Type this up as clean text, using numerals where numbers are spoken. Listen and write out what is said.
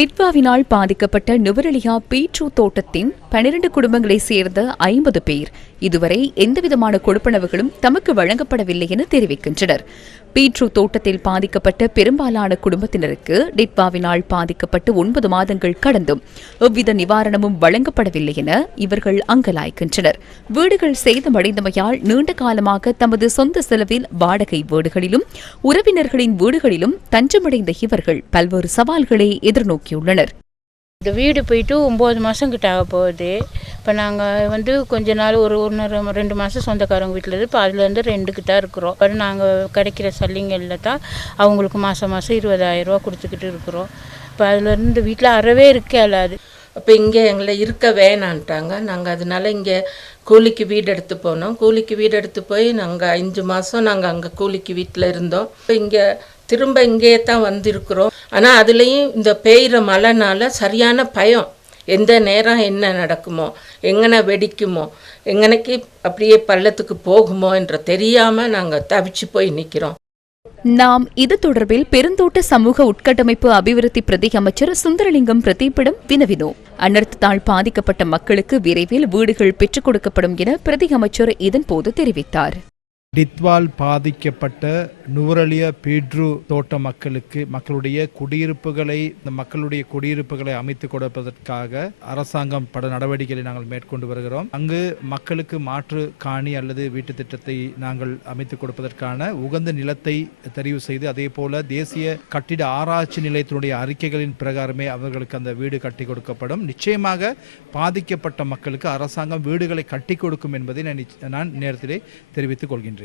டிட்வாவினால் பாதிக்கப்பட்ட நுவரெலியா பீட்ரூட் தோட்டத்தின் 12 குடும்பங்களைச் சேர்ந்த 50 பேர் இதுவரை எந்தவிதமான கொடுப்பனவுகளும் தமக்கு வழங்கப்படவில்லை என தெரிவிக்கின்றனர். பீட்ரூட் தோட்டத்தில் பாதிக்கப்பட்ட பெரும்பாலான குடும்பத்தினருக்கு டிட்வாவினால் பாதிக்கப்பட்டு 9 மாதங்கள் கடந்தும் எவ்வித நிவாரணமும் வழங்கப்படவில்லை என இவர்கள் அங்கலாய்க்கின்றனர். வீடுகள் சேதமடைந்தமையால் நீண்ட காலமாக தமது சொந்த செலவில் வாடகை வீடுகளிலும் உறவினர்களின் வீடுகளிலும் தஞ்சமடைந்த இவர்கள் பல்வேறு சவால்களை எதிர்நோக்கியுள்ளனர். இந்த வீடு போயிட்டு 9 மாதம் கிட்ட ஆக போகுது. இப்போ நாங்கள் கொஞ்ச நாள் ஒரு 2 மாதம் சொந்தக்காரங்க வீட்டில் இருந்து இப்போ அதுலேருந்து 2 கிட்ட இருக்கிறோம். இப்போ நாங்கள் கிடைக்கிற சல்லிங்களில் தான் அவங்களுக்கு மாதம் 20,000 ரூபா கொடுத்துக்கிட்டு இருக்கிறோம். இப்போ அதுலேருந்து வீட்டில் அறவே இருக்காது. அப்போ இங்கே எங்களை இருக்க வேணான்ட்டாங்க. நாங்கள் அதனால இங்கே கூலிக்கு வீடு எடுத்து போனோம். கூலிக்கு வீடு எடுத்து போய் நாங்கள் 5 மாதம் நாங்கள் அங்கே கூலிக்கு வீட்டில் இருந்தோம். இப்போ இங்கே திரும்ப இங்கே தான் வந்திருக்கிறோம். ஆனால் அதுலேயும் இந்த பெய்கிற மழைனால சரியான பயம். எந்த நேரம் என்ன நடக்குமோ, எங்கன வெடிக்குமோ, எங்கனைக்கு அப்படியே பள்ளத்துக்கு போகுமோ என்ற தெரியாமல் நாங்கள் தவிச்சு போய் நிற்கிறோம். நாம் இது தொடர்பில் பெருந்தோட்ட சமூக உட்கட்டமைப்பு அபிவிருத்தி பிரதி அமைச்சர் சுந்தரலிங்கம் பிரதீப்பிடம் வினவினோம். அனர்த்தத்தால் பாதிக்கப்பட்ட மக்களுக்கு விரைவில் வீடுகள் பெற்றுக் கொடுக்கப்படும் என பிரதி அமைச்சர் இதன்போது தெரிவித்தார். டிட்வால் பாதிக்கப்பட்ட நுவரெலியா பீட்ரூட் தோட்ட மக்களுடைய குடியிருப்புகளை அமைத்துக் கொடுப்பதற்காக அரசாங்கம் பல நடவடிக்கைகளை நாங்கள் மேற்கொண்டு வருகிறோம். அங்கு மக்களுக்கு மாற்று காணி அல்லது வீட்டு திட்டத்தை நாங்கள் அமைத்துக் கொடுப்பதற்கான உகந்த நிலத்தை தெரிவு செய்து அதே போல தேசிய கட்டிட ஆராய்ச்சி நிலையத்தினுடைய அறிக்கைகளின் பிரகாரமே அவர்களுக்கு அந்த வீடு கட்டி கொடுக்கப்படும். நிச்சயமாக பாதிக்கப்பட்ட மக்களுக்கு அரசாங்கம் வீடுகளை கட்டி கொடுக்கும் என்பதை நான் நேரத்திலே தெரிவித்துக் கொள்கின்றேன்.